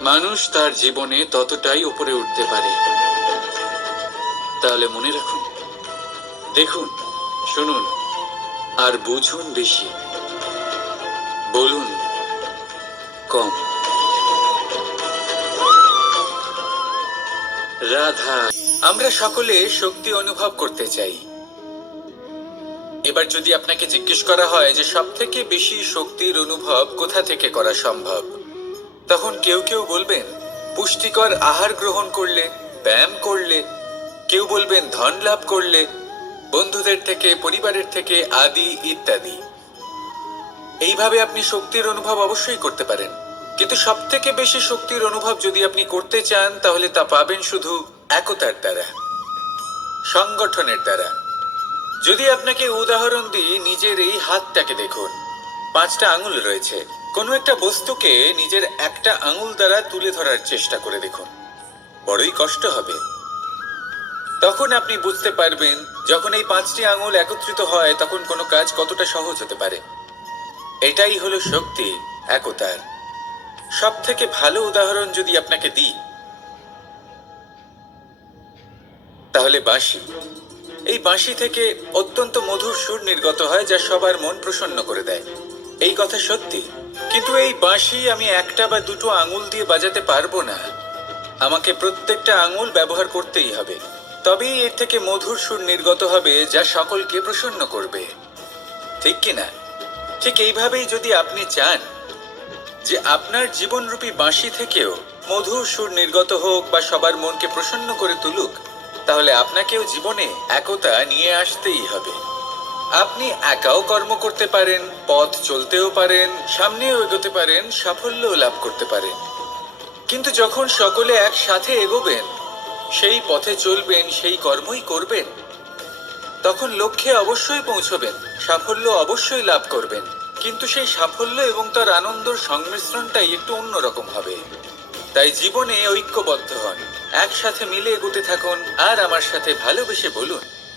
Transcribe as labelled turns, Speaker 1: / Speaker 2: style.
Speaker 1: মানুষ তার জীবনে ততটাই উপরে উঠতে পারে। তাহলে মনে রাখুন, দেখুন, শুনুন, আর বুঝুন বেশি। বলুন, কম। রাধা, আমরা সকলে শক্তি অনুভব করতে চাই। এবার যদি আপনাকে জিজ্ঞেস করা হয় যে সব থেকে বেশি শক্তির অনুভব কোথা থেকে করা সম্ভব? তখন কেউ কেউ বলবেন, পুষ্টিকর আহার গ্রহণ করলে, ব্যায়াম করলে। কেউ বলবেন, ধন লাভ করলে। বন্ধুদের থেকে, পরিবারের থেকে, আদি ইত্যাদি। এইভাবে আপনি শক্তির অনুভব অবশ্যই করতে পারেন। কিন্তু সব থেকে বেশি শক্তির অনুভব যদি আপনি করতে চান, তাহলে তা পাবেন শুধু একতার দ্বারা, সংগঠনের দ্বারা। যদি আপনাকে উদাহরণ দিই, নিজের এই হাতটাকে দেখুন। পাঁচটা আঙুল রয়েছে। কোনো একটা বস্তুকে নিজের একটা আঙুল দ্বারা তুলে ধরার চেষ্টা করে দেখুন। বড়ই কষ্ট হবে। তখন আপনি বুঝতে পারবেন, যখন এই পাঁচটি আঙুল একত্রিত হয়, তখন কোনো কাজ কতটা সহজ হতে পারে। এটাই হলো শক্তি একতার সব থেকে ভালো উদাহরণ যদি আপনাকে দিই, তাহলে বাঁশি। এই বাঁশি থেকে অত্যন্ত মধুর সুর নির্গত হয়, যা সবার মন প্রসন্ন করে দেয়। এই কথা সত্যি। কিন্তু এই বাঁশি আমি একটা বা দুটো আঙুল দিয়ে বাজাতে পারব না। আমাকে প্রত্যেকটা আঙুল ব্যবহার করতেই হবে। তবেই এর থেকে মধুর সুর নির্গত হবে যা সকলকে প্রসন্ন করবে। ঠিক কিনা ঠিক এইভাবেই যদি আপনি চান যে আপনার জীবনরূপী বাঁশি থেকেও মধুর সুর নির্গত হোক বা সবার মনকে প্রসন্ন করে তুলুক, তাহলে আপনাকেও জীবনে একতা নিয়ে আসতেই হবে। আপনি একাও কর্ম করতে পারেন, পথ চলতেও পারেন, সামনেও এগোতে পারেন, সাফল্যও লাভ করতে পারেন। কিন্তু যখন সকলে একসাথে এগোবেন, সেই পথে চলবেন, সেই কর্মই করবেন, তখন লক্ষ্যে অবশ্যই পৌঁছবেন, সাফল্য অবশ্যই লাভ করবেন। কিন্তু সেই সাফল্য এবং তার আনন্দর সংমিশ্রণটাই একটু অন্যরকম হবে। তাই জীবনে ঐক্যবদ্ধ হন, একসাথে মিলে এগোতে থাকুন, আর আমার সাথে ভালোবেসে বলুন।